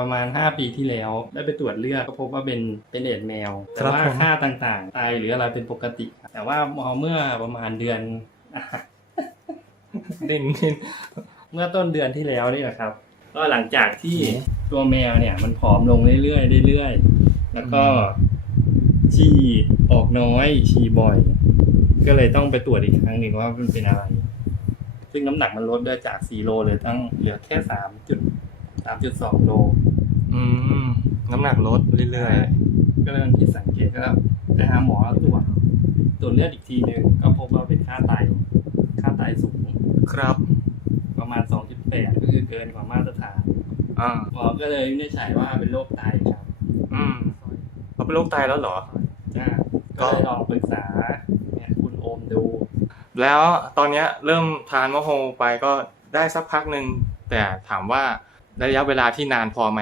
ประมาณ 5 ปีที่แล้วได้ไปตรวจเลือดก็พบว่าเป็นเป็นเอดส์แมว แต่ครับว่าผม ค่าต่างๆไตหรืออะไรเป็นปกติแต่ว่าพอเมื่อประมาณเดือนดิ้นดิ้นเมื่อต้นเดือนที่แล้วนี่แหละครับ ก็หลังจากที่อืมตัวแมวเนี่ย มันผอมลงเรื่อยๆเรื่อยๆแล้วก็ฉี่ออกน้อยฉี่บ่อย ก็เลยต้องไปตรวจอีกครั้งหนึ่งว่ามันเป็นอะไร ซึ่งน้ำหนักมันลดด้วยจาก4โลเหลือตั้งเหลือแค่ 3จุด3.2โล อืม น้ำหนักลดเรื่อยก็เลยมันผิดสังเกตก็ไปหาหมอแล้วตรวจตรวจเลือดอีกทีหนึ่งก็พบว่าเป็นค่าไต ค่าไตสูงๆ ครับ ประมาณ 2.8 ก็คือเกินกว่ามาตรฐานอ่าหมอก็เลยวินิจฉัยว่าเป็นโรคไตครับอืมเขาเป็นโรคไตแล้วเหรอ อ่าก็เลยลองปรึกษาเนี่ยคุณโอมดู แล้วตอนเนี้ยเริ่มทานมะโฮไปก็ได้สักพักหนึ่งแต่ถามว่า ระยะเวลาที่นานพอไหม